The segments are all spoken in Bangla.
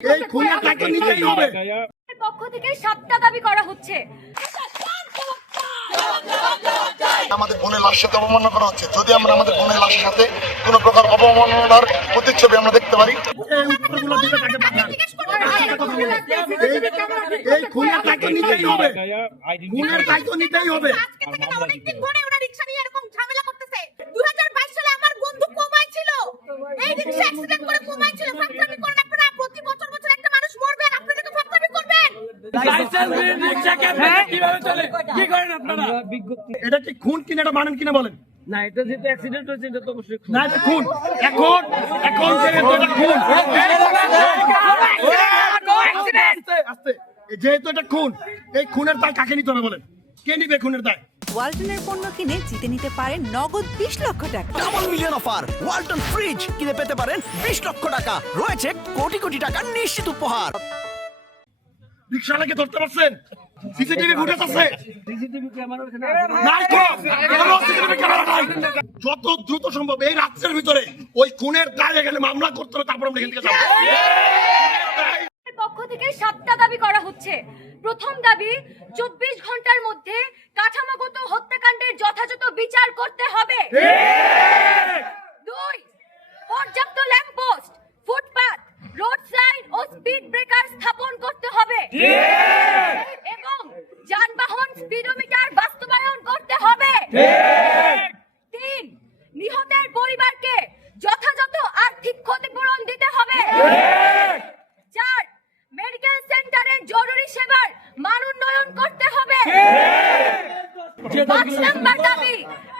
এই খুনের দায়িত্ব নিতেই হবে। পক্ষ থেকে সাতটা দাবি করা হচ্ছে। আমাদের বোনের সাথে অবমাননা করা হচ্ছে। যদি আমরা আমাদের বোনের লাশের সাথে কোনো প্রকার অবমাননার প্রতিচ্ছবি আমরা দেখতে পারি এই খুনের দায়িত্ব নিতেই হবে। খুনের দায়িত্ব নিতেই হবে। এটা কি খুন কিনা এটা মানেন কিনা বলেন? না এটা যেহেতু অ্যাক্সিডেন্ট হয়েছে এটা তো অবশ্যই খুন। না এটা খুন। এখন এখন যেহেতু এটা খুন। যেহেতু এটা খুন এই খুনের দায় কাকে নিতে হবে বলেন? কে নিবে খুনের দায়? ওয়ালটনের পণ্য কিনে জিতে নিতে পারেন নগদ বিশ লক্ষ টাকা। Double million offer Walton fridge কিনে পেতে পারেন বিশ লক্ষ টাকা। রয়েছে কোটি কোটি টাকার নিশ্চিত উপহার। রিক্সাওয়ালাকে ধরতে পারছেন? সিসিটিভি ফুটেজ আছে? যত দ্রুত সম্ভব এই রাত্রের ভিতরে ওই খুনের দায় এখানে মামলা করতে হবে, তারপর আমরা এখান থেকে যাব। পক্ষ থেকে সাতটা দাবি করা হচ্ছে। প্রথম দাবি, চব্বিশ ঘণ্টার মধ্যে কাঠামোগত হত্যাকাণ্ডের যথাযথ বিচার করতে হবে। দুই, পর্যাপ্ত ল্যাম্পপোস্ট, ফুটপাত রোড সাইড ও স্পিড ব্রেকার এবং যানবাহন স্পিডোমিটার বাস্তবায়ন করতে হবে। তিন নিহতের পরিবারকে যথাযথ আর্থিক ক্ষতিপূরণ দিতে হবে। চার মেডিকেল সেন্টারের জরুরি সেবার মান উন্নয়ন করতে হবে। পাঁচ নাম্বার দাবি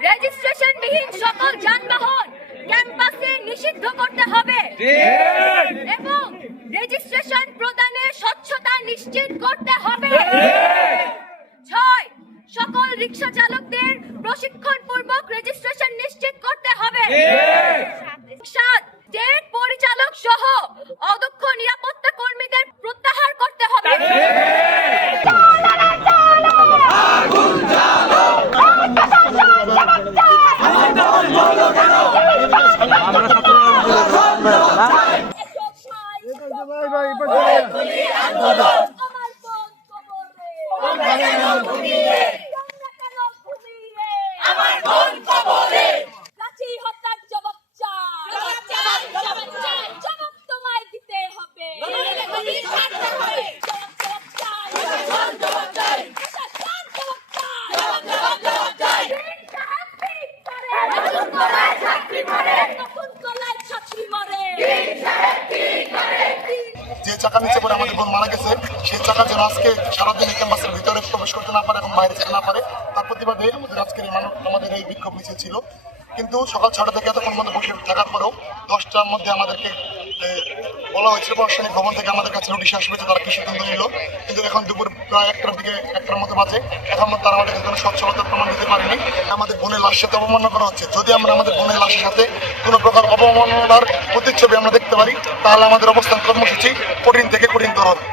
রেজিস্ট্রেশন বিহীন সকল যানবাহন ক্যাম্পাসে নিষিদ্ধ করতে হবে এবং রেজিস্ট্রেশন প্রদানে স্বচ্ছতা নিশ্চিত করতে হবে ছয় সকল রিক্সা চালকদের প্রশিক্ষণ পূর্বক রেজিস্ট্রেশন নিশ্চিত করতে হবে সাত স্টেট পরিচালক সহ অদক্ষ নিরাপত্তা কর্মীদের প্রত্যাহার করতে হবে আমার বোন কবরে আমরা কেন ঘুমিয়ে বোন যে চাকা নিচে পড়ে আমাদের বোন মারা গেছে, সেই চাকা যেন আজকে সারাদিন এই ক্যাম্পাসের ভিতরে প্রবেশ করতে না পারে এবং বাইরে যেতে না পারে, তার প্রতিবাদে আমাদের আজকের এই মানব আমাদের এই বিক্ষোভ মিছিল ছিল। কিন্তু সকাল ছটা থেকে এতক্ষণ মধ্যে বসে থাকার পরেও দশটার মধ্যে আমাদেরকে বলা হয়েছিল প্রশাসনিক ভবন থেকে আমাদের কাছে নোটিশ আসবে যে তারা কি সিদ্ধান্ত নিল। কিন্তু এখন দুপুর প্রায় একটার দিকে, একটার মতো বাজে। এখন তারা আমাদের কোনো সচ্ছলতার প্রমাণ দিতে পারেনি। আমাদের বোনের লাশ সাথে অবমাননা করা হচ্ছে। যদি আমরা আমাদের বোনের লাশের সাথে কোনো প্রকার অবমাননার প্রতিচ্ছবি আমরা দেখতে পারি, তাহলে আমাদের অবস্থান কর্মসূচি কঠিন থেকে কঠিনতর হবে